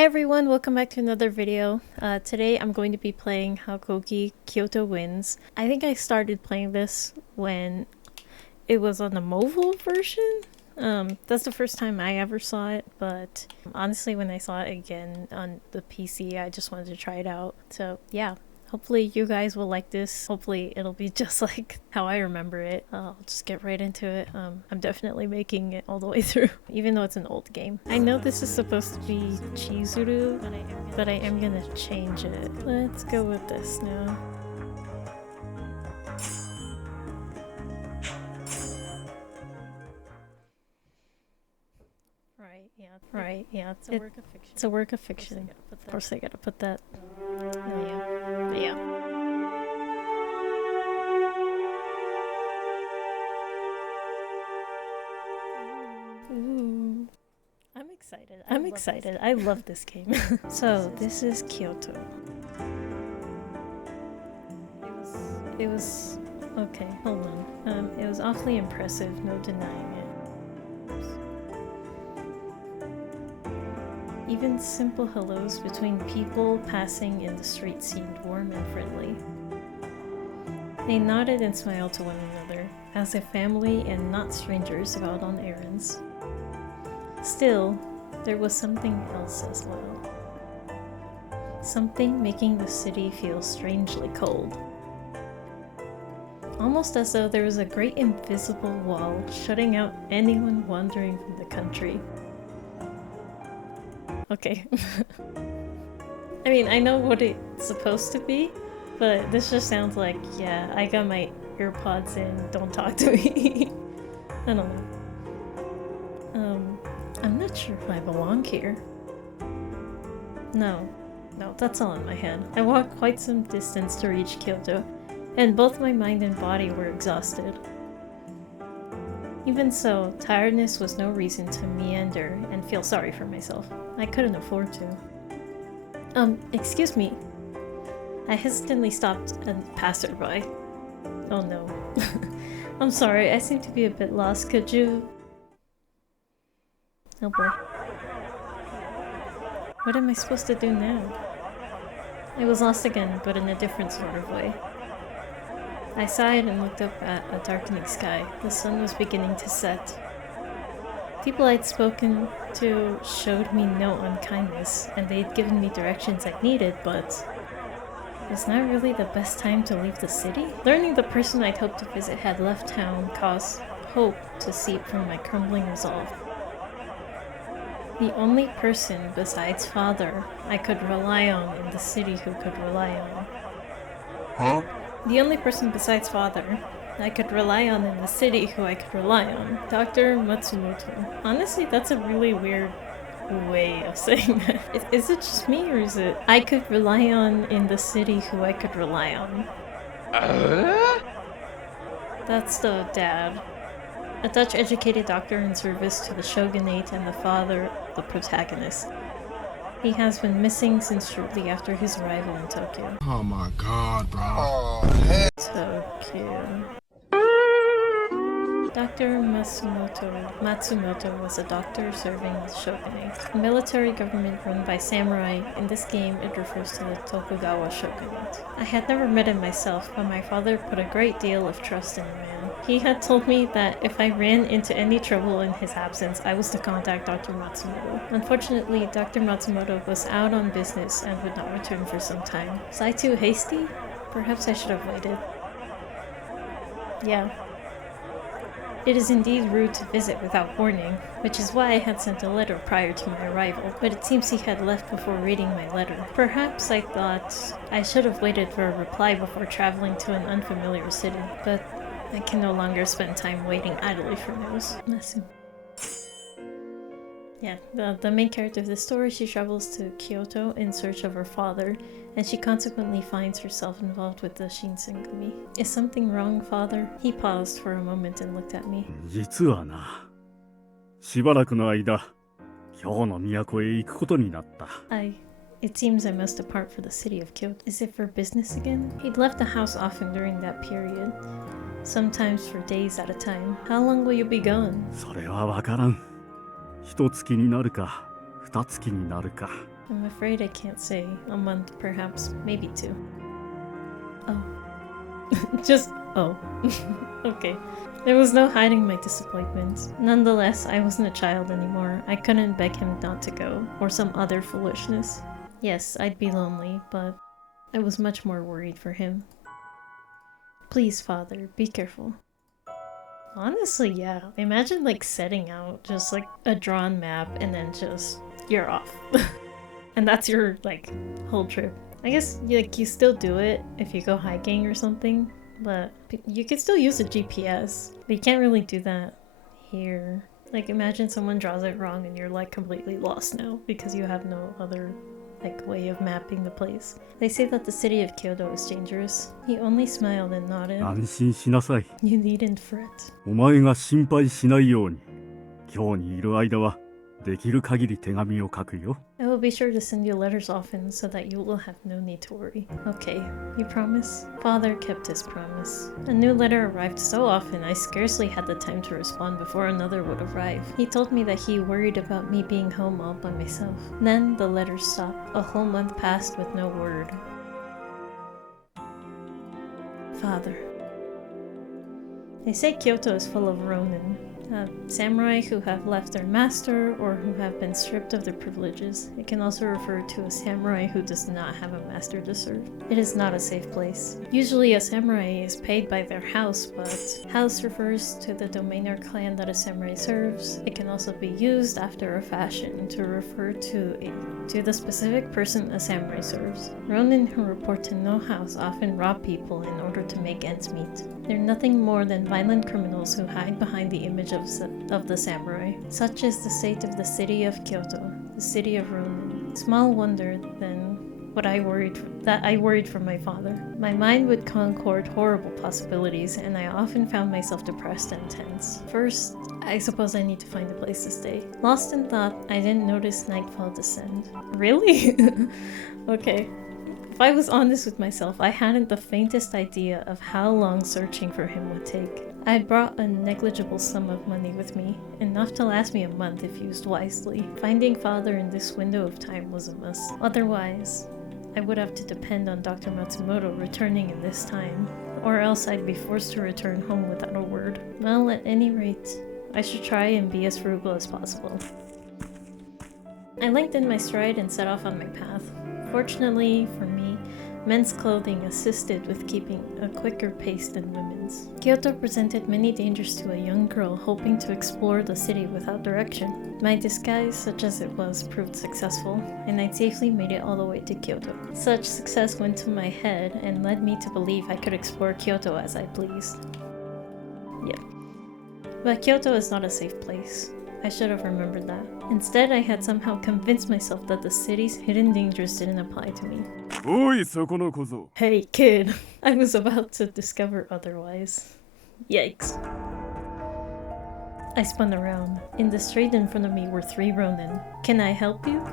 Hey everyone, welcome back to another video. Today I'm going to be playing Hakuoki Kyoto Wins. I think I started playing this when it was on the mobile version. That's the first time I ever saw it, but honestly when I saw it again on the PC, I just wanted to try it out. So yeah, hopefully you guys will like this. Hopefully it'll be just like how I remember it. I'll just get right into it. I'm definitely making it all the way through, even though it's an old game. I know this is supposed to be Chizuru, but I am gonna change it. Let's go with this now. Right, yeah, it's a work of fiction. It's a work of fiction. Of course I gotta put that. Oh yeah. Ooh. I'm excited. I love this game. So, this is Kyoto. It was okay, hold on. It was awfully impressive, no denying it. Even simple hellos between people passing in the street seemed warm and friendly. They nodded and smiled to one another, as if family and not strangers out on errands. Still, there was something else as well. Something making the city feel strangely cold. Almost as though there was a great invisible wall shutting out anyone wandering from the country. Okay. I mean, I know what it's supposed to be, but this just sounds like, yeah, I got my earpods in, don't talk to me. I don't know. I'm not sure if I belong here. No, that's all in my head. I walked quite some distance to reach Kyoto, and both my mind and body were exhausted. Even so, tiredness was no reason to meander and feel sorry for myself. I couldn't afford to. Excuse me. I hesitantly stopped a passerby. Oh no. I'm sorry, I seem to be a bit lost. Could you... Oh boy. What am I supposed to do now? I was lost again, but in a different sort of way. I sighed and looked up at a darkening sky. The sun was beginning to set. People I'd spoken to showed me no unkindness, and they'd given me directions I needed, but... it's not really the best time to leave the city? Learning the person I'd hoped to visit had left town caused hope to seep from my crumbling resolve. The only person besides father I could rely on in the city who could rely on. Huh? The only person besides father I could rely on in the city who I could rely on. Dr. Matsumoto. Honestly, that's a really weird way of saying that. Is it just me, or is it I could rely on in the city who I could rely on? That's the dad. A Dutch-educated doctor in service to the shogunate and the father of the protagonist. He has been missing since shortly after his arrival in Tokyo. Oh my god, bro. Oh, Tokyo. Dr. Matsumoto was a doctor serving the shogunate, a military government run by samurai. In this game, it refers to the Tokugawa shogunate. I had never met him myself, but my father put a great deal of trust in the man. He had told me that if I ran into any trouble in his absence, I was to contact Dr. Matsumoto. Unfortunately, Dr. Matsumoto was out on business and would not return for some time. Was I too hasty? Perhaps I should have waited. Yeah. It is indeed rude to visit without warning, which is why I had sent a letter prior to my arrival, but it seems he had left before reading my letter. Perhaps I thought I should have waited for a reply before traveling to an unfamiliar city, but I can no longer spend time waiting idly for news. Yeah, the main character of the story, she travels to Kyoto in search of her father, and she consequently finds herself involved with the Shinsengumi. Is something wrong, father? He paused for a moment and looked at me. 実はな、しばらくの間、京の都へ行くことになった。It seems I must depart for the city of Kyoto. Is it for business again? He'd left the house often during that period, sometimes for days at a time. How long will you be gone? それはわからん。一月になるか、二月になるか。I'm afraid I can't say. A month, perhaps. Maybe 2. Oh. Just... oh. Okay. There was no hiding my disappointment. Nonetheless, I wasn't a child anymore. I couldn't beg him not to go, or some other foolishness. Yes, I'd be lonely, but I was much more worried for him. Please, Father, be careful. Honestly, yeah. Imagine like setting out just like a drawn map and then just you're off. And that's your like whole trip. I guess you still do it if you go hiking or something, but you can still use a GPS. But you can't really do that here. Like imagine someone draws it wrong and you're like completely lost now because you have no other like way of mapping the place. They say that the city of Kyoto is dangerous. He only smiled and nodded. 安心しなさい。 You needn't fret. お前が心配しないように、今日にいる間はできる限り手紙を書くよ。I will be sure to send you letters often so that you will have no need to worry. Okay, you promise? Father kept his promise. A new letter arrived so often I scarcely had the time to respond before another would arrive. He told me that he worried about me being home all by myself. Then the letters stopped. A whole month passed with no word. Father. They say Kyoto is full of ronin. Samurai who have left their master or who have been stripped of their privileges. It can also refer to a samurai who does not have a master to serve. It is not a safe place. Usually a samurai is paid by their house, but house refers to the domain or clan that a samurai serves. It can also be used after a fashion to refer to the specific person a samurai serves. Ronin who report to no house often rob people in order to make ends meet. They're nothing more than violent criminals who hide behind the image of the samurai. Such is the state of the city of Kyoto, the city of Ronin. Small wonder, then, I worried for my father. My mind would concord horrible possibilities, and I often found myself depressed and tense. First, I suppose I need to find a place to stay. Lost in thought, I didn't notice nightfall descend. Really? Okay. If I was honest with myself, I hadn't the faintest idea of how long searching for him would take. I had brought a negligible sum of money with me, enough to last me a month if used wisely. Finding father in this window of time was a must. Otherwise, I would have to depend on Dr. Matsumoto returning in this time, or else I'd be forced to return home without a word. Well, at any rate, I should try and be as frugal as possible. I lengthened my stride and set off on my path. Fortunately for me, men's clothing assisted with keeping a quicker pace than women's. Kyoto presented many dangers to a young girl hoping to explore the city without direction. My disguise, such as it was, proved successful, and I safely made it all the way to Kyoto. Such success went to my head and led me to believe I could explore Kyoto as I pleased. Yeah. But Kyoto is not a safe place. I should have remembered that. Instead, I had somehow convinced myself that the city's hidden dangers didn't apply to me. Hey, kid. I was about to discover otherwise. Yikes. I spun around. In the street in front of me were 3 ronin. Can I help you?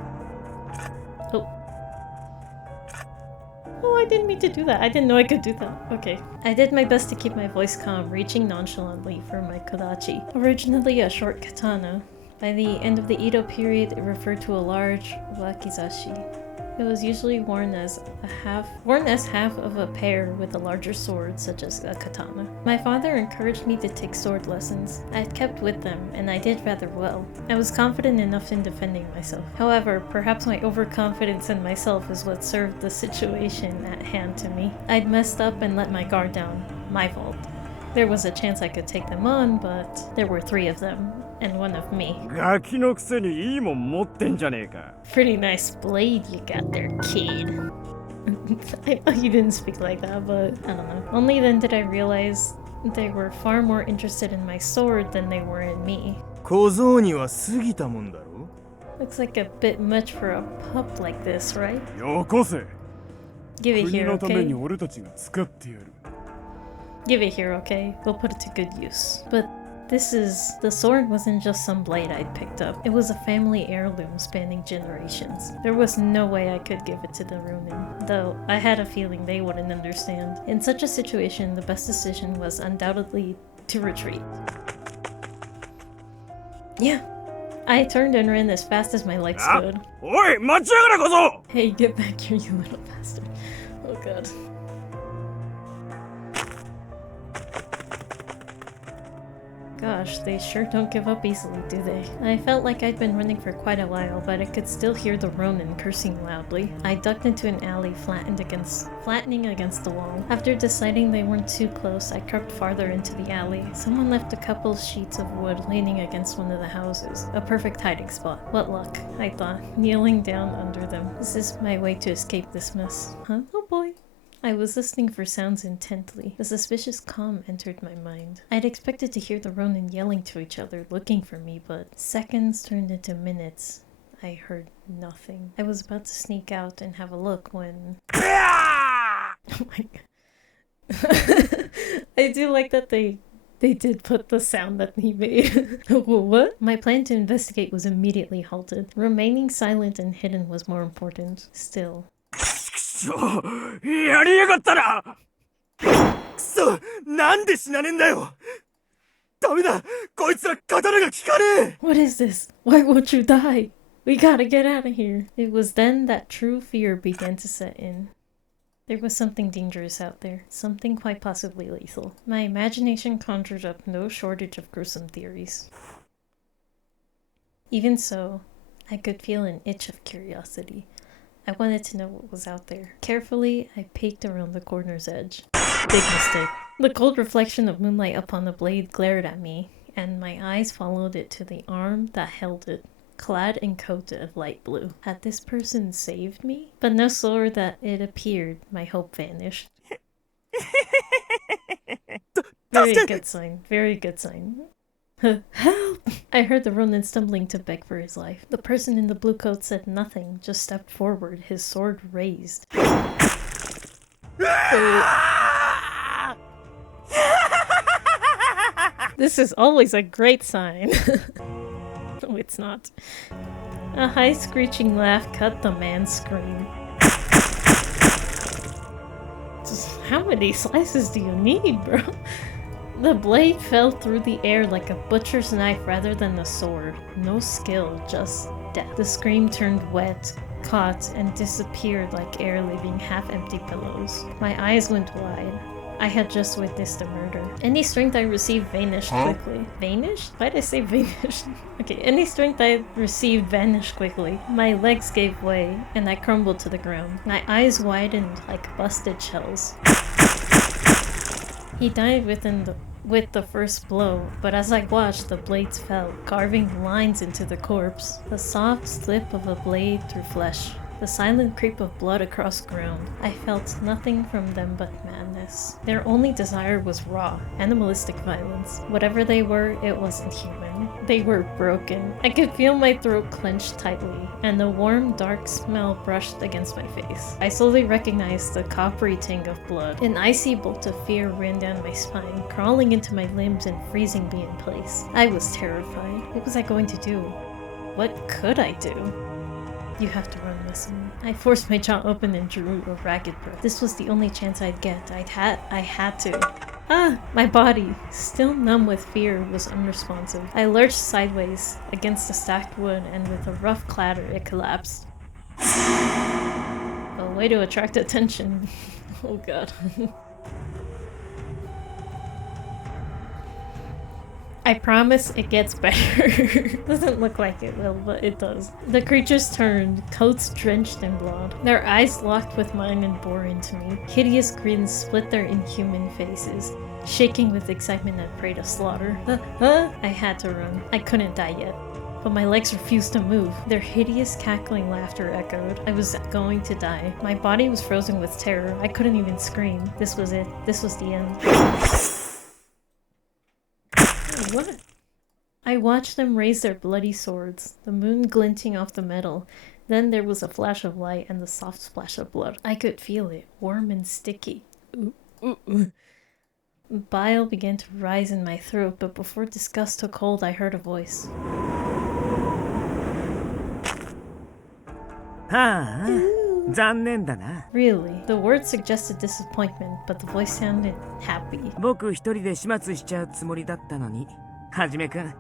Oh, I didn't mean to do that. I didn't know I could do that. Okay. I did my best to keep my voice calm, reaching nonchalantly for my kodachi. Originally a short katana, by the end of the Edo period it referred to a large wakizashi. It was usually worn as half of a pair with a larger sword, such as a katana. My father encouraged me to take sword lessons. I had kept with them, and I did rather well. I was confident enough in defending myself. However, perhaps my overconfidence in myself is what served the situation at hand to me. I'd messed up and let my guard down. My fault. There was a chance I could take them on, but there were 3 of them, and 1 of me. Pretty nice blade you got there, kid. I know you didn't speak like that, but I don't know. Only then did I realize they were far more interested in my sword than they were in me. Looks like a bit much for a pup like this, right? Give it here, okay? Give it here, okay? We'll put it to good use. But the sword wasn't just some blade I'd picked up. It was a family heirloom spanning generations. There was no way I could give it to the Ronin, though I had a feeling they wouldn't understand. In such a situation, the best decision was undoubtedly to retreat. Yeah, I turned and ran as fast as my legs could. おい、待ちやがれ小僧 Hey, get back here, you little bastard. Oh god. Gosh, they sure don't give up easily, do they? I felt like I'd been running for quite a while, but I could still hear the Ronin cursing loudly. I ducked into an alley flattening against the wall. After deciding they weren't too close, I crept farther into the alley. Someone left a couple sheets of wood leaning against one of the houses. A perfect hiding spot. What luck, I thought, kneeling down under them. This is my way to escape this mess. Huh? Oh boy. I was listening for sounds intently. A suspicious calm entered my mind. I'd expected to hear the Ronin yelling to each other, looking for me, but seconds turned into minutes. I heard nothing. I was about to sneak out and have a look when... Oh my god. I do like that they did put the sound that he made. What? My plan to investigate was immediately halted. Remaining silent and hidden was more important. Still. やりやがったなくそなんで死なねえんだよダメだこいつら刀が効かねえ What is this? Why won't you die? We gotta get out of here. It was then that true fear began to set in. There was something dangerous out there, something quite possibly lethal. My imagination conjured up no shortage of gruesome theories. Even so, I could feel an itch of curiosity. I wanted to know what was out there. Carefully, I peeked around the corner's edge. Big mistake. The cold reflection of moonlight upon the blade glared at me, and my eyes followed it to the arm that held it, clad in coat of light blue. Had this person saved me? But no slower that it appeared, my hope vanished. Very good sign. Very good sign. Help! I heard the Ronin stumbling to beg for his life. The person in the blue coat said nothing, just stepped forward, his sword raised. This is always a great sign. No, it's not. A high screeching laugh cut the man's scream. Just how many slices do you need, bro? The blade fell through the air like a butcher's knife rather than a sword. No skill, just death. The scream turned wet, caught, and disappeared like air leaving half-empty pillows. My eyes went wide. I had just witnessed a murder. Any strength I received vanished quickly. Vanished? Why'd I say vanished? Okay, any strength I received vanished quickly. My legs gave way, and I crumbled to the ground. My eyes widened like busted shells. He died with the first blow, but as I watched, the blades fell, carving lines into the corpse. The soft slip of a blade through flesh. The silent creep of blood across ground. I felt nothing from them but madness. Their only desire was raw, animalistic violence. Whatever they were, it wasn't human. They were broken. I could feel my throat clenched tightly, and the warm, dark smell brushed against my face. I slowly recognized the coppery tang of blood. An icy bolt of fear ran down my spine, crawling into my limbs and freezing me in place. I was terrified. What was I going to do? What could I do? You have to run, listen. I forced my jaw open and drew a ragged breath. This was the only chance I'd get. I had to. Ah! My body, still numb with fear, was unresponsive. I lurched sideways against the stacked wood, and with a rough clatter, it collapsed. A way to attract attention. Oh god. I promise it gets better. Doesn't look like it will, but it does. The creatures turned, coats drenched in blood. Their eyes locked with mine and bore into me. Hideous grins split their inhuman faces. Shaking with excitement and prey to slaughter. I had to run. I couldn't die yet. But my legs refused to move. Their hideous cackling laughter echoed. I was going to die. My body was frozen with terror. I couldn't even scream. This was it. This was the end. What? I watched them raise their bloody swords, the moon glinting off the metal. Then there was a flash of light and the soft splash of blood. I could feel it, warm and sticky. Bile began to rise in my throat, but before disgust took hold, I heard a voice. Really, the words suggested disappointment, but the voice sounded happy. 僕一人で始末しちゃうつもりだったのに、はじめくん、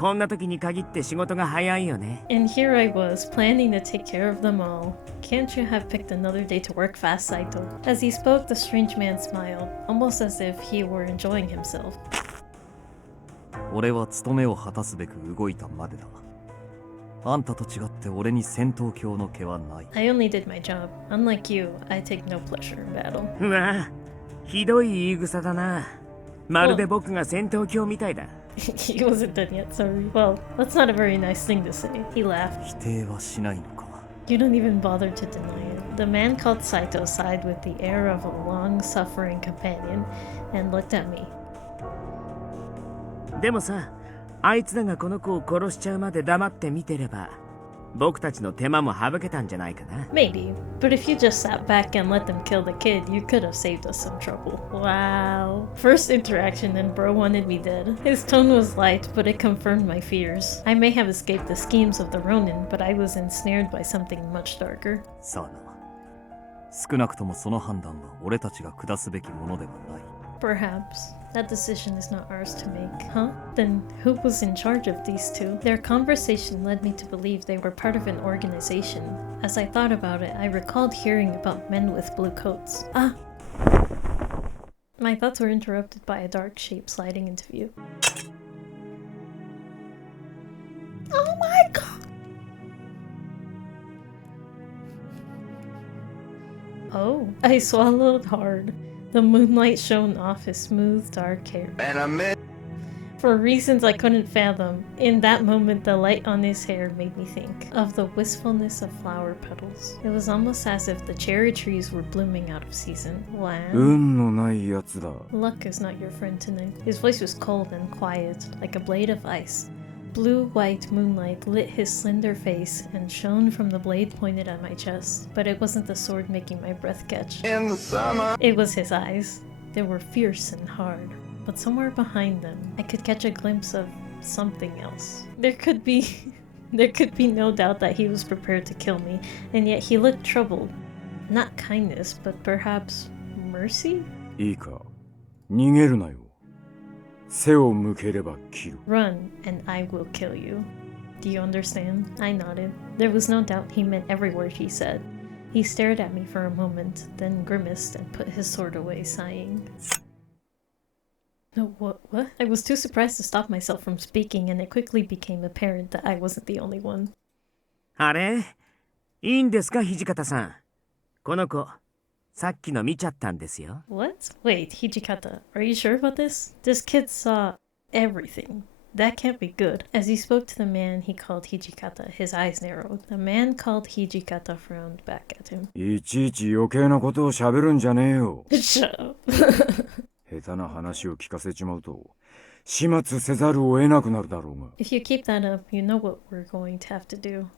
こんな時に限って仕事が早いよね。 And here I was, planning to take care of them all. Can't you have picked another day to work fast, Saito? As he spoke, the strange man smiled, almost as if he were enjoying himself. 俺は務めを果たすべく動いたまでだ。あんたと違って俺に戦闘狂の気はない。I only did my job. Unlike you, I take no pleasure in battle. うわ、ひどい言い草だな。まるで僕が戦闘狂みたいだ。He wasn't done yet, sorry. Well, that's not a very nice thing to say. He laughed. 否定はしないのか。You don't even bother to deny it. The man called Saito sighed with the air of a long-suffering companion and looked at me. でもさ、あいつらがこの子を殺しちゃうまで黙って見てれば、僕たちの手間も省けたんじゃないかな。Maybe, but if you just sat back and let them kill the kid, you could have saved us some trouble. Wow. First interaction and bro wanted me dead. His tone was light, but it confirmed my fears. I may have escaped the schemes of the Ronin, but I was ensnared by something much darker. さあな。少なくともその判断は俺たちが下すべきものではない。Perhaps. That decision is not ours to make. Huh? Then who was in charge of these two? Their conversation led me to believe they were part of an organization. As I thought about it, I recalled hearing about men with blue coats. Ah! My thoughts were interrupted by a dark shape sliding into view. Oh my god! Oh, I swallowed hard. The moonlight shone off his smooth, dark hair. For reasons I couldn't fathom, in that moment the light on his hair made me think of the wistfulness of flower petals. It was almost as if the cherry trees were blooming out of season. Wow. 運のないやつだ。 Luck is not your friend tonight. His voice was cold and quiet, like a blade of ice. Blue-white moonlight lit his slender face and shone from the blade pointed at my chest, but it wasn't the sword making my breath catch. In the summer. It was his eyes. They were fierce and hard, but somewhere behind them, I could catch a glimpse of something else. There could be no doubt that he was prepared to kill me, and yet he looked troubled. Not kindness, but perhaps mercy? いいか、逃げるなよ。背を向ければ切る。 Run, and I will kill you. Do you understand? I nodded. There was no doubt he meant every word he said. He stared at me for a moment, then grimaced and put his sword away, sighing. No, what? I was too surprised to stop myself from speaking, and it quickly became apparent that I wasn't the only one. あれ、いいんですか、土方さん。この子、さっきの見ちゃったんですよ。 What? Wait, Hijikata, are you sure about this? This kid saw everything. That can't be good. As he spoke to the man he called Hijikata, his eyes narrowed. The man called Hijikata frowned back at him. いちいち余計なことを喋るんじゃねえよ。Shut up. 下手な話を聞かせちまうと、始末せざるを得なくなるだろうが。 If you keep that up, you know what we're going to have to do.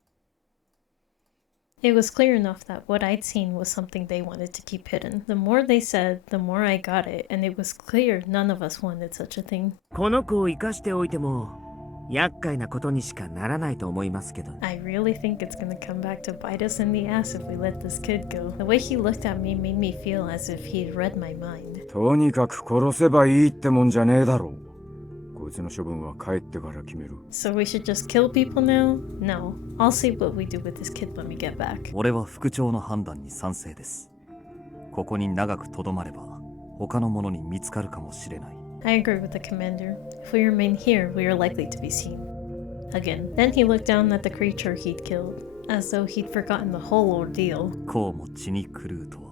It was clear enough that what I'd seen was something they wanted to keep hidden. The more they said, the more I got it, and it was clear none of us wanted such a thing. この子を生かしておいても、厄介なことにしかならないと思いますけど。I really think it's gonna come back to bite us in the ass if we let this kid go. The way he looked at me made me feel as if he'd read my mind. とにかく殺せばいいってもんじゃねえだろう。こいつの処分は帰ってから決める。 So we should just kill people now? No. I'll see what we do with this kid when we get back. 俺は副長の判断に賛成です。ここに長くとどまれば、他の者に見つかるかもしれない。I agree with the commander. If we remain here, we are likely to be seen. Again. Then he looked down at the creature he'd killed, as though he'd forgotten the whole ordeal. こうも血に狂うとは、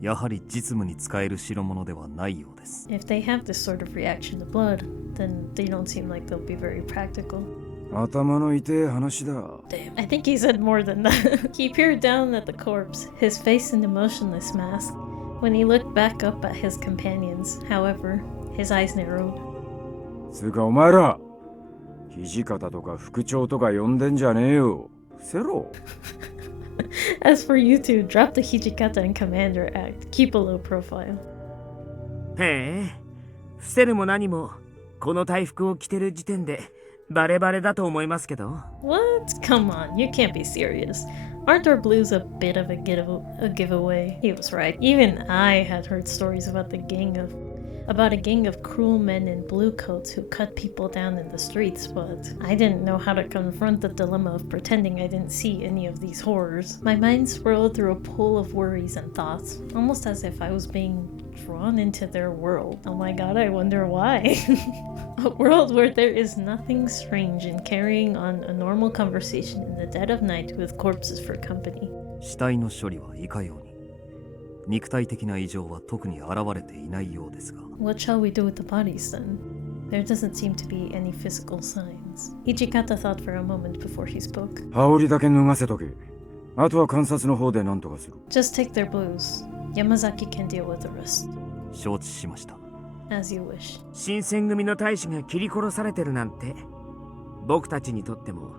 やはり実務に使える代物ではないようです。If they have this sort of reaction to blood, then they don't seem like they'll be very practical. 頭の痛え話だ。 Damn, I think he said more than that. He peered down at the corpse, his face an emotionless mask. When he looked back up at his companions, however, his eyes narrowed. つうかお前ら、土方とか副長とか呼んでんじゃねえよ。伏せろ。As for you two, drop the Hijikata and Commander act. Keep a low profile. へえ、伏せるも何も、この大服を着てる時点で、バレバレだと思いますけど。 What? Come on, you can't be serious. Aren't our blues a bit of a giveaway? He was right. Even I had heard stories about the gang of about a gang of cruel men in blue coats who cut people down in the streets, but I didn't know how to confront the dilemma of pretending I didn't see any of these horrors. My mind swirled through a pool of worries and thoughts, almost as if I was being drawn into their world. Oh my god, I wonder why. A world where there is nothing strange in carrying on a normal conversation in the dead of night with corpses for company. 死体の処理はいかように。肉体的な異常は特に現れていないようですが。What shall we do with the bodies then? There doesn't seem to be any physical signs. Hijikata thought for a moment before he spoke. 羽織だけ脱がせとけ。あとは観察の方で何とかする。Just take their blues. Yamazaki can deal with the rest. 承知しました。As you wish. 新選組の大使が切り殺されてるなんて、僕たちにとっても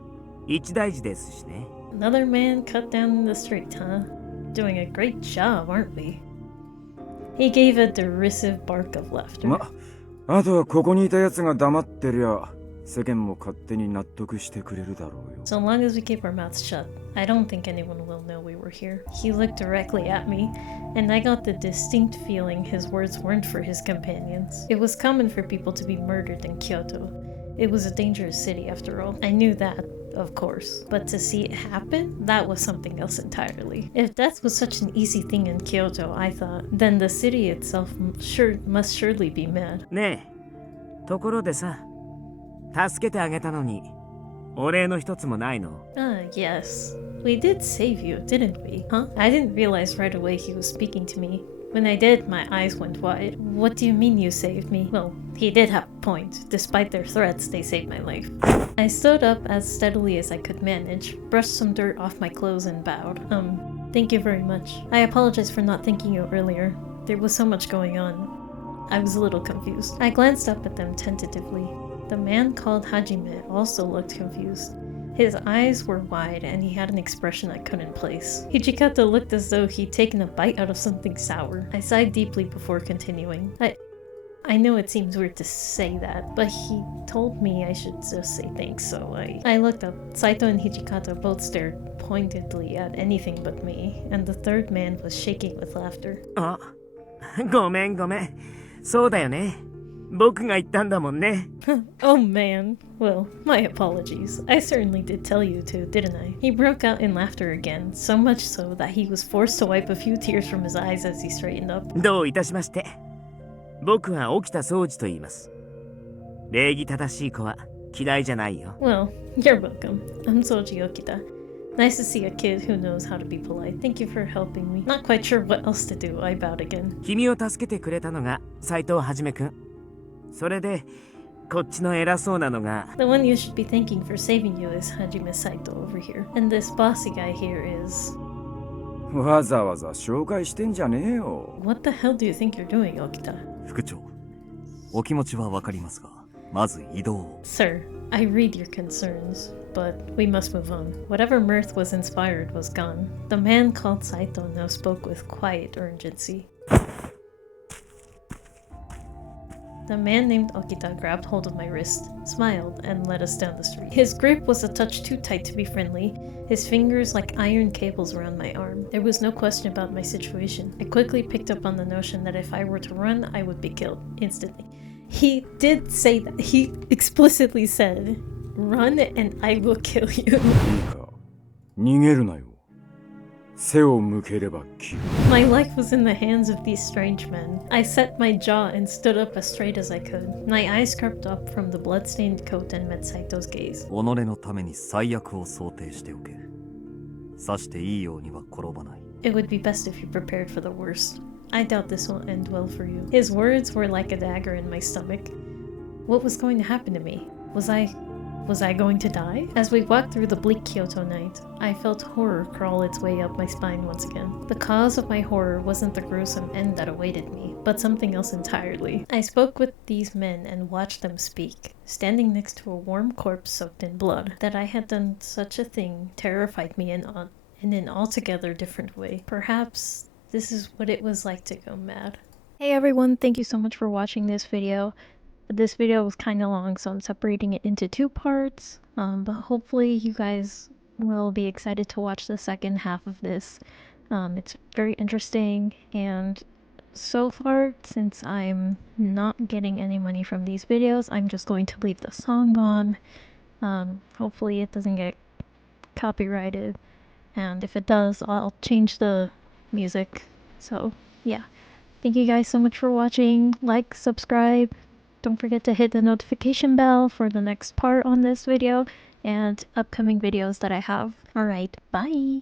一大事ですしね。Another man cut down the street, huh? Doing a great job, aren't we? He gave a derisive bark of laughter. ま、あとはここにいたやつが黙ってりゃ、世間も勝手に納得してくれるだろうよ。So long as we keep our mouths shut, I don't think anyone will know we were here. He looked directly at me, and I got the distinct feeling his words weren't for his companions. It was common for people to be murdered in Kyoto. It was a dangerous city after all. I knew that, of course. But to see it happen, that was something else entirely. If death was such an easy thing in Kyoto, I thought, then the city itself must surely be mad. ねえ、ところでさ、助けてあげたのに、お礼の一つもないの？ Yes. We did save you, didn't we? Huh? I didn't realize right away he was speaking to me. When I did, my eyes went wide. What do you mean you saved me? Well, he did have a point. Despite their threats, they saved my life. I stood up as steadily as I could manage, brushed some dirt off my clothes and bowed. Thank you very much. I apologize for not thanking you earlier. There was so much going on. I was a little confused. I glanced up at them tentatively. The man called Hajime also looked confused. His eyes were wide and he had an expression I couldn't place. Hijikata looked as though he'd taken a bite out of something sour. I sighed deeply before continuing. I know it seems weird to say that, but he told me I should just say thanks, so I looked up. Saito and Hijikata both stared pointedly at anything but me, and the third man was shaking with laughter. あ、ごめん。そうだよね。僕が言ったんだもんね。Oh man. Well, my apologies. I certainly did tell you to, didn't I? He broke out in laughter again, so much so that he was forced to wipe a few tears from his eyes as he straightened up. どういたしまして。僕は沖田総司と言います。礼儀正しい子は嫌いじゃないよ。Well, you're welcome. I'm Soji Okita. Nice to see a kid who knows how to be polite. Thank you for helping me. Not quite sure what else to do. I bowed again. 君を助けてくれたのが斉藤はじめくん。それでこっちの偉そうなのが The one you should be thanking for saving you is Hajime Saito over here. And this bossy guy here is... わざわざ紹介してんじゃねえよ。What the hell do you think you're doing, Okita? 副長、お気持ちはわかりますが、まず移動を。Sir, I read your concerns, but we must move on. Whatever mirth was inspired was gone. The man called Saito now spoke with quiet urgency. The man named Okita grabbed hold of my wrist, smiled, and led us down the street. His grip was a touch too tight to be friendly, his fingers like iron cables around my arm. There was no question about my situation. I quickly picked up on the notion that if I were to run, I would be killed instantly. He did say that. He explicitly said, "Run and I will kill you." いいか、逃げるなよ。背を向ければ切る。My life was in the hands of these strange men. I set my jaw and stood up as straight as I could. My eyes crept up from the blood-stained coat and met Saito's gaze. 己のために最悪を想定しておけ。さしていいようには転ばない。It would be best if you prepared for the worst. I doubt this will end well for you. His words were like a dagger in my stomach. What was going to happen to me? Was I going to die? As we walked through the bleak Kyoto night, I felt horror crawl its way up my spine once again. The cause of my horror wasn't the gruesome end that awaited me, but something else entirely. I spoke with these men and watched them speak. Standing next to a warm corpse soaked in blood, that I had done such a thing terrified me in an altogether different way. Perhaps this is what it was like to go mad. Hey everyone, thank you so much for watching this video. This video was kind of long, so I'm separating it into two parts, but hopefully you guys will be excited to watch the second half of this. It's very interesting, and so far, since I'm not getting any money from these videos, I'm just going to leave the song on. Hopefully it doesn't get copyrighted, and if it does, I'll change the music. So yeah, thank you guys so much for watching. Like, subscribe, don't forget to hit the notification bell for the next part on this video and upcoming videos that I have. Alright, bye!